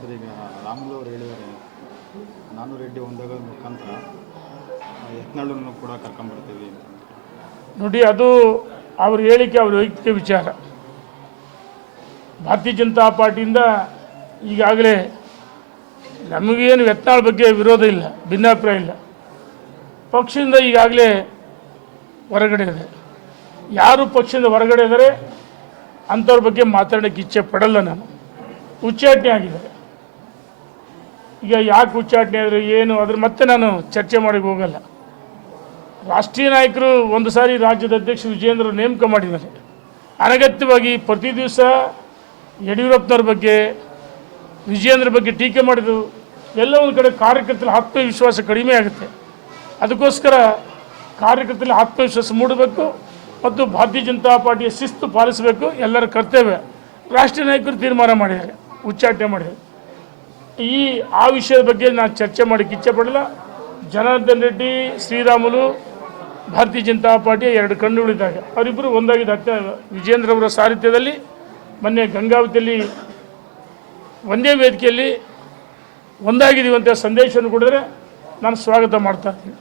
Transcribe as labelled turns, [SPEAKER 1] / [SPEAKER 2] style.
[SPEAKER 1] Sir, ಈಗ ರಾಮುಲು ಅವರು ಹೇಳಿದ್ದಾರೆ ನಾನು ರೆಡ್ಡಿ ಒಂದಾಗ ಮುಖಾಂತರ ಯತ್ನಾಳನ್ನು ಕೂಡ ಕರ್ಕೊಂಡ್ಬರ್ತೀವಿ
[SPEAKER 2] ನೋಡಿ, ಅದು ಅವ್ರ ಹೇಳಿಕೆ, ಅವ್ರ ವೈಯಕ್ತಿಕ ವಿಚಾರ. ಭಾರತೀಯ ಜನತಾ ಪಾರ್ಟಿಯಿಂದ ಈಗಾಗಲೇ ನಮಗೇನು ಯತ್ನಾಳ್ ಬಗ್ಗೆ ವಿರೋಧ ಇಲ್ಲ, ಭಿನ್ನಾಭಿಪ್ರಾಯ ಇಲ್ಲ. ಪಕ್ಷದಿಂದ ಈಗಾಗಲೇ ಹೊರಗಡೆ ಇದೆ. ಯಾರು ಪಕ್ಷದಿಂದ ಹೊರಗಡೆ ಇದ್ದಾರೆ, ಅಂಥವ್ರ ಬಗ್ಗೆ ಮಾತಾಡೋಕ್ಕೆ ಇಚ್ಛೆ ಪಡಲ್ಲ ನಾನು. ಉಚ್ಚಾಟನೆ ಆಗಿದ್ದಾರೆ ಈಗ ಯಾಕೆ ಉಚ್ಚಾಟನೆ ಆದರೆ ಏನು? ಅದ್ರ ಮತ್ತೆ ನಾನು ಚರ್ಚೆ ಮಾಡಿ ಹೋಗಲ್ಲ. ರಾಷ್ಟ್ರೀಯ ನಾಯಕರು ಒಂದು ಸಾರಿ ರಾಜ್ಯದ ಅಧ್ಯಕ್ಷ ವಿಜೇಂದ್ರ ನೇಮಕ ಮಾಡಿದ್ದಾರೆ. ಅನಗತ್ಯವಾಗಿ ಪ್ರತಿ ದಿವಸ ಯಡಿಯೂರಪ್ಪನವ್ರ ಬಗ್ಗೆ ವಿಜಯೇಂದ್ರ ಬಗ್ಗೆ ಟೀಕೆ ಮಾಡಿದ್ರು. ಎಲ್ಲ ಒಂದು ಕಡೆ ಕಾರ್ಯಕರ್ತರ ಆತ್ಮವಿಶ್ವಾಸ ಕಡಿಮೆ ಆಗುತ್ತೆ. ಅದಕ್ಕೋಸ್ಕರ ಕಾರ್ಯಕರ್ತರಲ್ಲಿ ಆತ್ಮವಿಶ್ವಾಸ ಮೂಡಬೇಕು ಮತ್ತು ಭಾರತೀಯ ಜನತಾ ಪಾರ್ಟಿಯ ಶಿಸ್ತು ಪಾಲಿಸಬೇಕು. ಎಲ್ಲರ ಕರ್ತವ್ಯ. ರಾಷ್ಟ್ರೀಯ ನಾಯಕರು ತೀರ್ಮಾನ ಮಾಡಿದ್ದಾರೆ ಉಚ್ಚಾಟನೆ ಮಾಡಿದ್ದಾರೆ. ಈ, ಆ ವಿಷಯದ ಬಗ್ಗೆ ನಾನು ಚರ್ಚೆ ಮಾಡೋಕ್ಕೆ ಇಚ್ಛೆ ಪಡಲ್ಲ. ಜನಾರ್ದನ್ ರೆಡ್ಡಿ, ಶ್ರೀರಾಮುಲು, ಭಾರತೀಯ ಜನತಾ ಪಾರ್ಟಿಯ ಎರಡು ಕಣ್ಣುಗಳಿದ್ದಾಗ ಅವರಿಬ್ಬರು ಒಂದಾಗಿದ್ದ ಅತ್ಯ ವಿಜೇಂದ್ರ ಅವರ ಸಾರಥ್ಯದಲ್ಲಿ, ಮೊನ್ನೆ ಗಂಗಾವತಿಯಲ್ಲಿ ಒಂದೇ ವೇದಿಕೆಯಲ್ಲಿ ಒಂದಾಗಿದ್ದೀವಿ ಅಂತ ಸಂದೇಶವನ್ನು ಕೊಡಿದ್ರೆ ನಾನು ಸ್ವಾಗತ ಮಾಡ್ತಾ ಇದ್ದೀನಿ